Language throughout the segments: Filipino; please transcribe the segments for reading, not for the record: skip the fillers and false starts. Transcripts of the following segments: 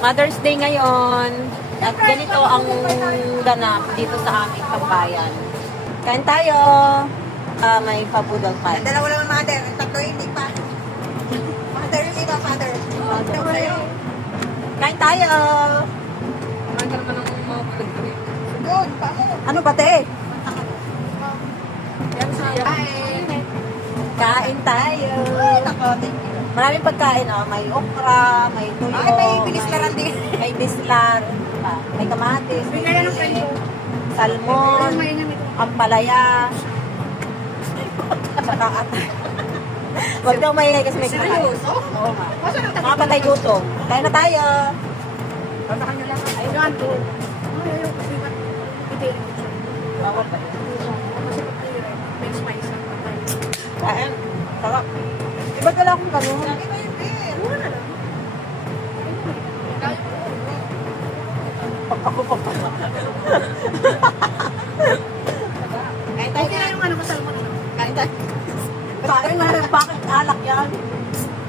Mother's Day ngayon. At ganito ang ganap dito sa aming tambayan. Kain tayo. May pabudang pa. Dalawa naman mother. Ang tatlo hindi pa. Mother, hindi pa father. Kain tayo. Doon, pa mo. Ano ba, te? Kain. Kain tayo. Nako. Maraming pagkain, oh. May okra, may tuyo. Ay, may binislaran din. May bislar. May kamatis. May Bigyan ng friend ko. salmon. Ampalaya. Saka atay. Huwag daw maingay kasi may kakain. Seryoso? Oo nga. Mga patay gutom. Kain na tayo. Pagkakan nyo lang. Ayun, to. Bawal ba? Kain. Sarap. Iba ka lang kung gano'n. Kain tayo na yung ano ko salmon. Kain tayo. Kain na rin. Bakit alak yan?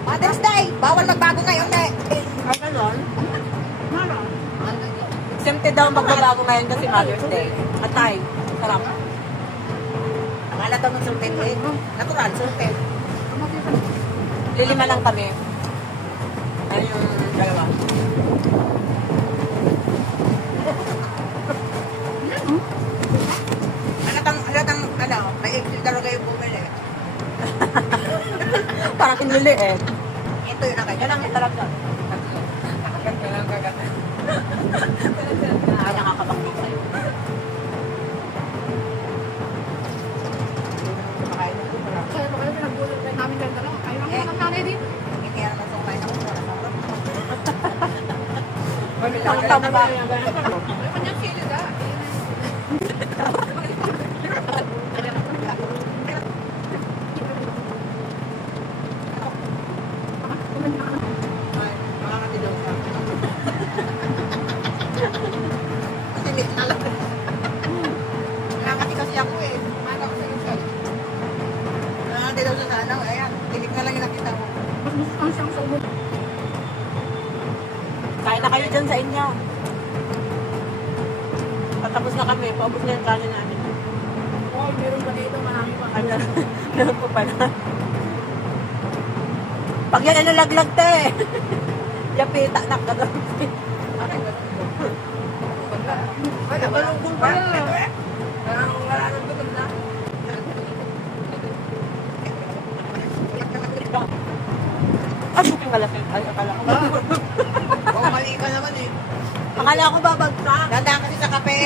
Mother's Day. Bawal magbago ngayon eh. Ay, gano'n? Exempted daw ang magbabago ngayon kasi Mother's Day. Atay. Sarap. Akala daw ng sultan eh. Natural, sultan. Lilima lang kami. Ayun yung dalawa. Ano, may exit daw kayo bumili. Parang kinuli eh. Ito yun na kayo. Yan ang talaga. Ay, nakakabangkit sa'yo. Makain mo pala. Kaya ba kayo pinagbulat tayo namin kayo dalawa? Kayo lang Eh. ang nanay dito. Hindi kaya naman itong kain ako. Ang tama ba? Kanyang sili da. Makakatilaw ka. Kasi may tinalak. Nakakati kasi ako eh. Ano ako sa isa. Nakakatilaw sa sana. Ayan, tinik na lang yung nakita ko. Mas gusto kang siyang sabon. Kain na kayo dyan sa inyo. Patapos na kami. Paubos na yung kanin namin. Oh, meron pa dito. Marami pa. Ano? Meron po pala. Pag yan ano laglag te. Yapita na ka daw. Ay, nabalunggong pa. Wala nang gutom na. Ay, buking malaki. Ay, akala ko. Oh, mali ka naman eh. Akala ko babagsak. Dadaan kasi sa kape.